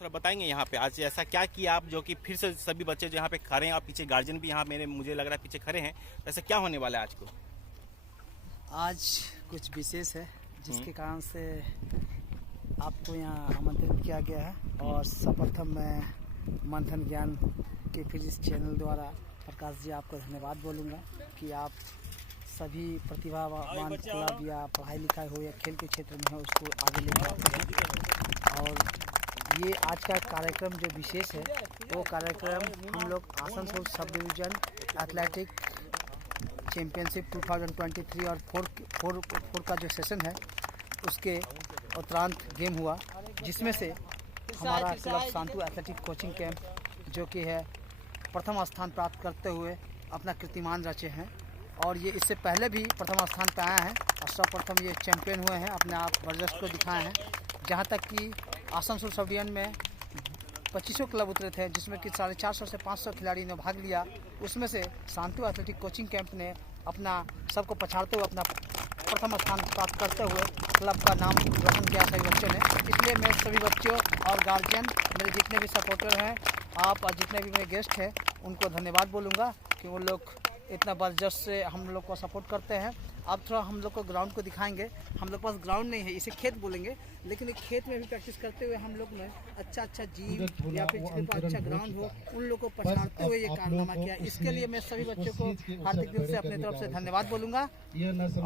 थोड़ा बताएंगे यहाँ पे आज ऐसा क्या किया आप जो कि फिर से सभी बच्चे जो यहाँ पे खड़े हैं और पीछे गार्जियन भी यहाँ मुझे लग रहा है पीछे खड़े हैं, ऐसा क्या होने वाला है आज को? आज कुछ विशेष है जिसके कारण से आपको यहाँ आमंत्रित किया गया है और सर्वप्रथम मैं मंथन ज्ञान के फिर इस चैनल द्वारा प्रकाश जी आपको धन्यवाद बोलूँगा कि आप सभी प्रतिभावान क्लब या पढ़ाई लिखाई हो या खेल के क्षेत्र में हो उसको आगे लेकर आते हैं। और ये आज का कार्यक्रम जो विशेष है वो कार्यक्रम हम लोग Asansol sub division athletic championship 2023 और फोर का जो सेशन है उसके उत्तरांत गेम हुआ, जिसमें से हमारा क्लब शांतु एथलेटिक कोचिंग कैंप जो कि है प्रथम स्थान प्राप्त करते हुए अपना कीर्तिमान रचे हैं। और ये इससे पहले भी प्रथम स्थान पर आए हैं और सर्वप्रथम ये चैंपियन हुए हैं, अपने आप वर्चस्व को दिखाए हैं। जहाँ तक कि आसनसोल सब डिवीजन में 2500 क्लब उतरे थे, जिसमें कि 450 से 500 खिलाड़ी ने भाग लिया। उसमें से शांतु एथलेटिक कोचिंग कैंप ने अपना सबको पछाड़ते हुए अपना प्रथम स्थान प्राप्त करते हुए क्लब का नाम रोशन किया सभी बच्चों ने। इसलिए मैं सभी बच्चों और गार्जियन, मेरे जितने भी सपोर्टर हैं, आप और जितने भी मेरे गेस्ट हैं, उनको धन्यवाद बोलूँगा कि वो लोग इतना बर्जस से हम लोग को सपोर्ट करते हैं। अब थोड़ा हम लोग को ग्राउंड को दिखाएंगे। हम लोग पास ग्राउंड नहीं है, इसे खेत बोलेंगे, लेकिन एक खेत में भी प्रैक्टिस करते हुए हम लोग ने अच्छा जीम या फिर जिसके पास अच्छा ग्राउंड हो उन लोगों को पछाड़ते हुए ये कारनामा किया। इसके लिए मैं सभी बच्चों को हार्दिक दिल से अपनी तरफ से धन्यवाद बोलूँगा।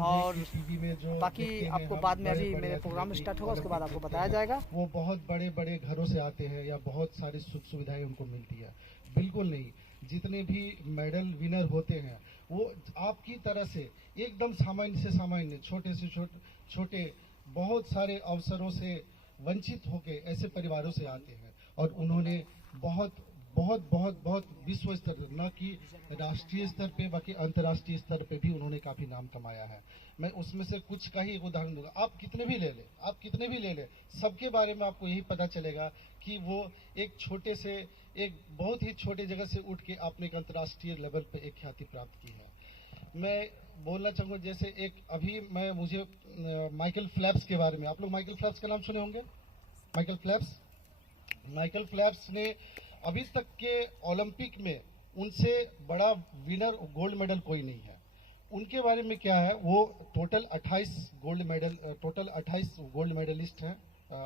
और बाकी आपको बाद में अभी मेरे प्रोग्राम स्टार्ट होगा, उसके बाद आपको बताया जाएगा। वो बहुत बड़े बड़े घरों से आते हैं या बहुत सारी सुख सुविधाएं उनको मिलती है, बिल्कुल नहीं। जितने भी मेडल विनर होते हैं वो आपकी तरह से एकदम सामान्य से सामान्य छोटे से छोटे बहुत सारे अवसरों से वंचित होके ऐसे परिवारों से आते हैं और उन्होंने बहुत बहुत बहुत बहुत विश्व स्तर न कि राष्ट्रीय स्तर पे बाकी अंतर्राष्ट्रीय स्तर पे भी उन्होंने काफ़ी नाम कमाया है। मैं उसमें से कुछ का ही एक उदाहरण दूंगा। आप कितने भी ले लें सबके बारे में आपको यही पता चलेगा कि वो एक छोटे से एक बहुत ही छोटे जगह से उठ के आपने एक अंतर्राष्ट्रीय लेवल पे एक ख्याति प्राप्त की है। मैं बोलना चाहूँगा जैसे एक अभी मुझे माइकल फेल्प्स के बारे में, आप लोग माइकल फेल्प्स का नाम सुने होंगे। माइकल फेल्प्स ने अभी तक के ओलंपिक में उनसे बड़ा विनर गोल्ड मेडल कोई नहीं है। उनके बारे में क्या है, वो टोटल 28 गोल्ड मेडलिस्ट हैं,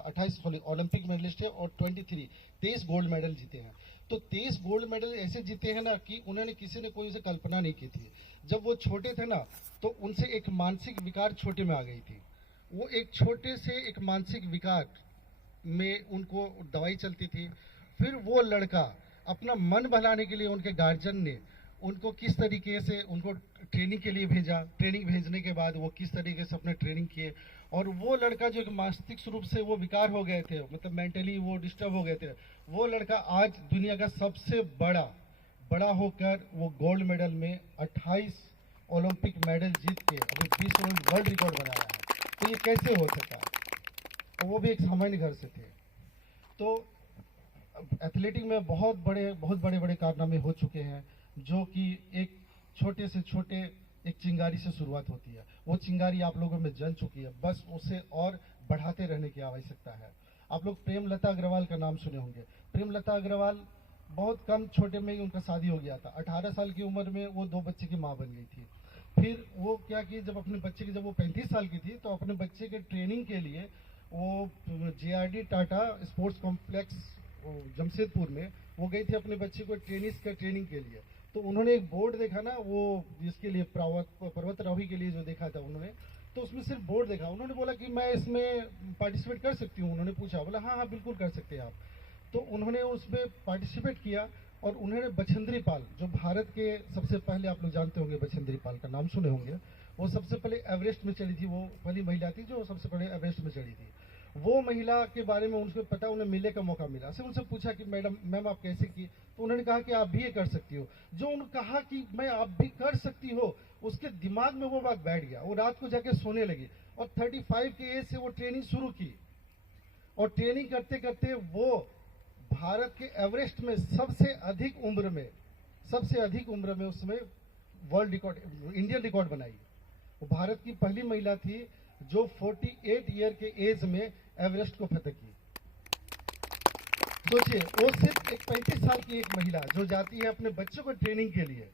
28 ओलंपिक मेडलिस्ट है और 23 गोल्ड मेडल जीते हैं। तो 23 गोल्ड मेडल ऐसे जीते हैं ना कि उन्होंने किसी ने कोई से कल्पना नहीं की थी। जब वो छोटे थे ना तो उनसे एक मानसिक विकार छोटे में आ गई थी। वो एक छोटे से एक मानसिक विकार में उनको दवाई चलती थी। फिर वो लड़का अपना मन बहलाने के लिए उनके गार्जियन ने उनको किस तरीके से उनको ट्रेनिंग के लिए भेजा। ट्रेनिंग भेजने के बाद वो किस तरीके से अपने ट्रेनिंग किए और वो लड़का जो मानसिक रूप से वो विकार हो गए थे, मतलब मेंटली वो डिस्टर्ब हो गए थे, वो लड़का आज दुनिया का सबसे बड़ा होकर वो गोल्ड मेडल में 28 ओलंपिक मेडल जीत के अभी विश्व में वर्ल्ड रिकॉर्ड बनाया है। तो ये कैसे हो सका? वो भी एक सामान्य घर से थे। तो एथलेटिक में बहुत बड़े कारनामे हो चुके हैं, जो कि एक छोटे से छोटे एक चिंगारी से शुरुआत होती है। वो चिंगारी आप लोगों में जल चुकी है, बस उसे और बढ़ाते रहने की आवश्यकता है। आप लोग प्रेमलता अग्रवाल का नाम सुने होंगे। प्रेमलता अग्रवाल बहुत कम छोटे में ही उनका शादी हो गया था। 18 साल की उम्र में वो 2 बच्चे की माँ बन गई थी। फिर वो क्या कि जब वो 35 साल की थी तो अपने बच्चे के ट्रेनिंग के लिए वो JRD Tata sports complex Jamshedpur में वो गई थी अपने बच्चे को ट्रेनिंग के लिए। तो उन्होंने एक बोर्ड देखा ना, वो जिसके लिए पर्वतारोही के लिए जो देखा था उन्होंने, तो उसमें सिर्फ बोर्ड देखा। उन्होंने बोला कि मैं इसमें पार्टिसिपेट कर सकती हूँ। उन्होंने पूछा, बोला हाँ बिल्कुल कर सकते हैं आप। तो उन्होंने उसमें पार्टिसिपेट किया और उन्होंने बछेंद्री पाल, जो भारत के सबसे पहले, आप लोग जानते होंगे बछेंद्री पाल का नाम सुने होंगे, वो सबसे पहले एवरेस्ट में चढ़ी थी। वो पहली महिला थी जो सबसे पहले एवरेस्ट में चढ़ी थी। वो महिला के बारे में उनको पता, उन्हें मिलने का मौका मिला। से उनसे पूछा कि मैम आप कैसे की? तो उन्होंने कहा कि आप भी ये कर सकती हो। जो उन्होंने कहा कि मैं आप भी कर सकती हो, उसके दिमाग में वो बात बैठ गया। वो रात को जाके सोने लगी और 35 के एज से वो ट्रेनिंग शुरू की और ट्रेनिंग करते करते वो भारत के एवरेस्ट में सबसे अधिक उम्र में उसमें वर्ल्ड रिकॉर्ड, इंडियन रिकॉर्ड बनाई। वो भारत की पहली महिला थी जो 48 ईयर के एज में एवरेस्ट को फतह की। सोचिए, वो सिर्फ एक 35 साल की एक महिला जो जाती है अपने बच्चों को ट्रेनिंग के लिए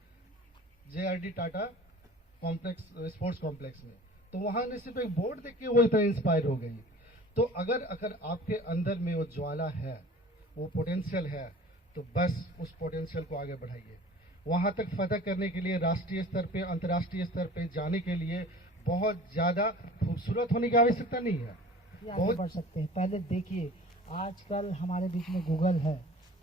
JRD Tata complex, sports complex में, तो वहां ने सिर्फ एक बोर्ड देख के वो इतना इंस्पायर हो गई। तो अगर अगर आपके अंदर में वो ज्वाला है, वो पोटेंशियल है, तो बस उस पोटेंशियल को आगे बढ़ाइए। वहां तक फतह करने के लिए राष्ट्रीय स्तर पे, अंतर्राष्ट्रीय स्तर पे जाने के लिए बहुत ज्यादा खूबसूरत होने की आवश्यकता नहीं है। आगे बढ़ सकते हैं। पहले देखिए, आजकल हमारे बीच में गूगल है,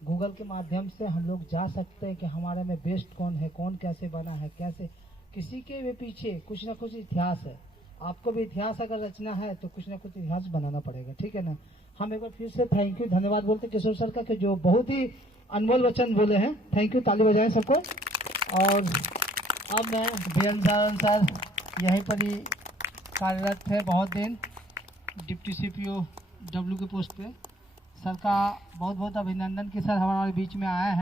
गूगल के माध्यम से हम लोग जा सकते हैं कि हमारे में बेस्ट कौन है, कौन कैसे बना है, कैसे किसी के भी पीछे कुछ ना कुछ इतिहास है। आपको भी इतिहास अगर रचना है तो कुछ ना कुछ इतिहास बनाना पड़ेगा, ठीक है ना। हम एक बार फिर से थैंक यू, धन्यवाद बोलते हैं किशोर सर का कि जो बहुत ही अनमोल वचन बोले हैं। थैंक यू, ताली बजाएं सबको। और अब मैं वीरेंद्र सर यहीं पर ही कार्यरत थे बहुत दिन, डिप्टी CPO W के पोस्ट पे। सर का बहुत बहुत अभिनंदन कि सर हमारे बीच में आए हैं।